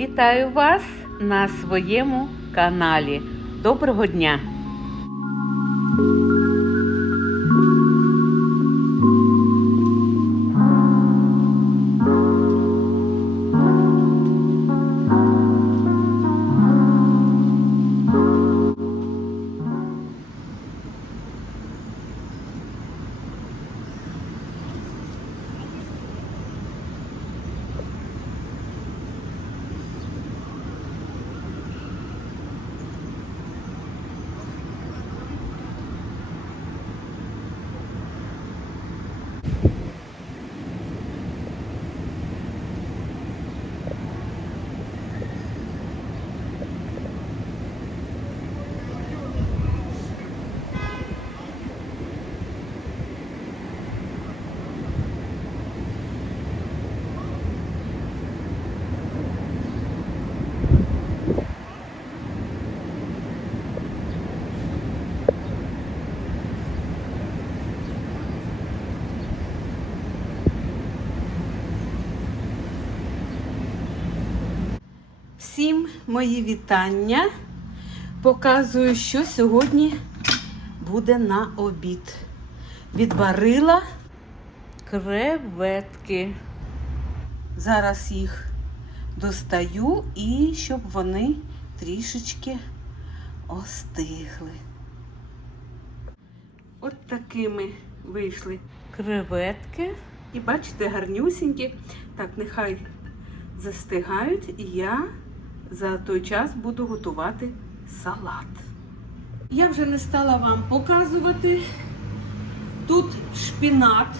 Вітаю вас на своєму каналі. Доброго дня! Всім мої вітання. Показую, що сьогодні буде на обід. Відварила креветки. Зараз їх достаю і щоб вони трішечки остигли. От такими вийшли креветки. І бачите, гарнюсінькі. Так, нехай застигають, і я за той час буду готувати салат. Я вже не стала вам показувати. Тут шпінат,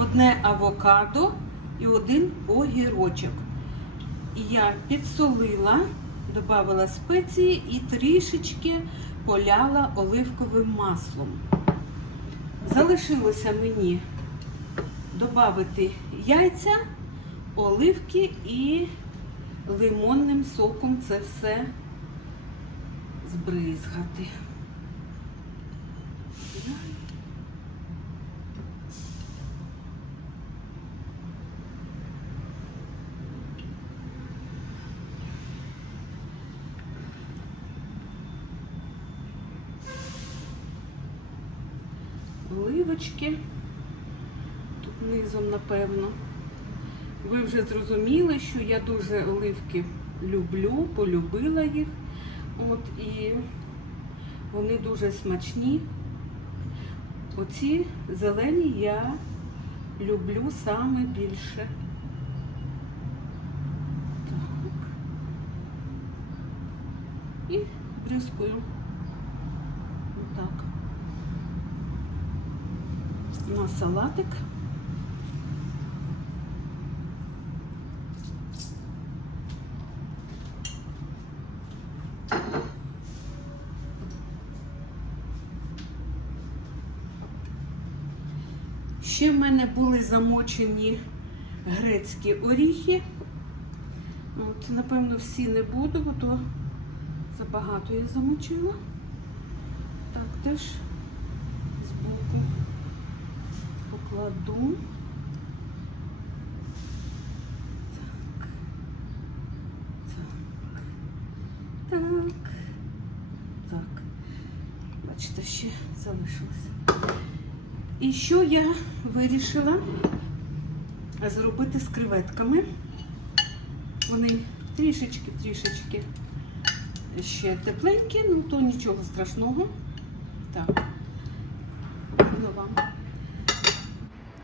одне авокадо і один огірочок. Я підсолила, додала спеції і трішечки поляла оливковим маслом. Залишилося мені додати яйця, оливки і лимонним соком це все збризгати. Оливочки. Тут низом, напевно. Ви вже зрозуміли, що я дуже оливки люблю, полюбила їх. От і вони дуже смачні. Оці зелені я люблю саме більше. Так. І бризкую. Отак. На салатик. Ще в мене були замочені грецькі оріхи. От, напевно, всі не буду, бо то забагато я замочила. Так, теж збоку покладу. Так. Так. Так. Так. Бачите, ще залишилося. І що я вирішила зробити з креветками? Вони трішечки-трішечки ще тепленькі, ну то нічого страшного. Так.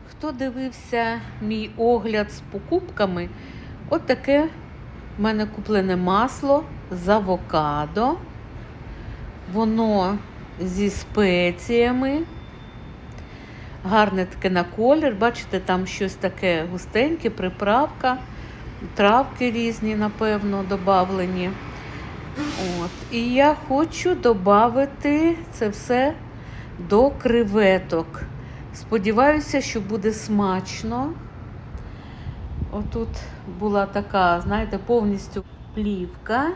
Хто дивився мій огляд з покупками, от таке в мене куплене масло з авокадо. Воно зі спеціями. Гарне таке на колір. Бачите, там щось таке густеньке, приправка, травки різні, напевно, додавлені. От. І я хочу додати це все до креветок. Сподіваюся, що буде смачно. Отут була така, знаєте, повністю плівка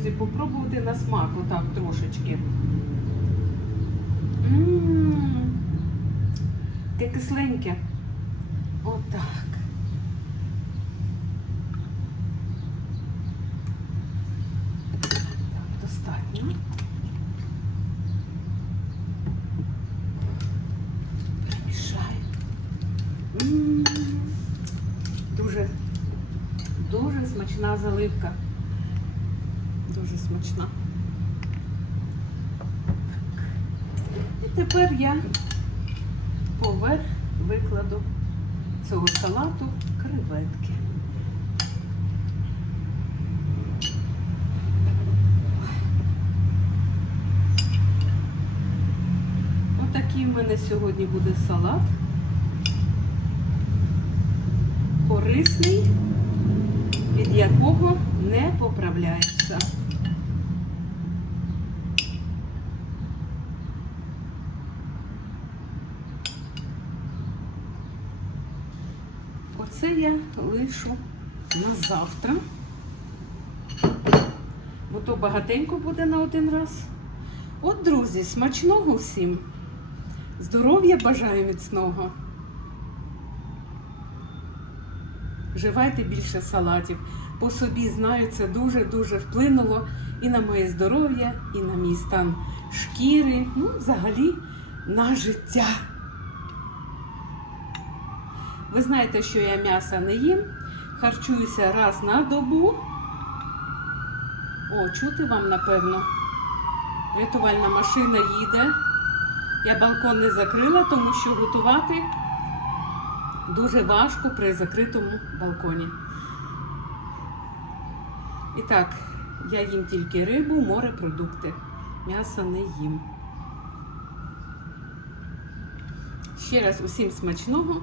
друзі, попробувати на смак отак трошечки. Ммм, таке кисленьке. Отак. Так, достатньо. Перемішаю. Дуже, дуже смачна заливка. Дуже смачна. І тепер я поверх викладу цього салату креветки. Отакий в мене сьогодні буде салат. Корисний, від якого не поправляється. Оце я лишу на завтра. Бо то багатенько буде на один раз. От, друзі, смачного всім. Здоров'я бажаю міцного. Вживайте більше салатів. По собі знаю, це дуже-дуже вплинуло і на моє здоров'я, і на мій стан шкіри, ну, взагалі на життя. Ви знаєте, що я м'яса не їм, харчуюся раз на добу. О, чути вам, напевно. Рятувальна машина їде. Я балкон не закрила, тому що готувати дуже важко при закритому балконі. І так, я їм тільки рибу, морепродукти. М'ясо не їм. Ще раз усім смачного,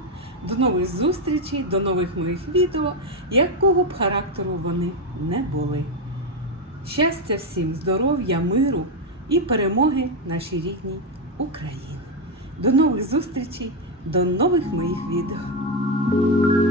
до нових зустрічей, до нових моїх відео, якого б характеру вони не були. Щастя всім, здоров'я, миру і перемоги нашій рідній Україні. До нових зустрічей, до нових моїх відео.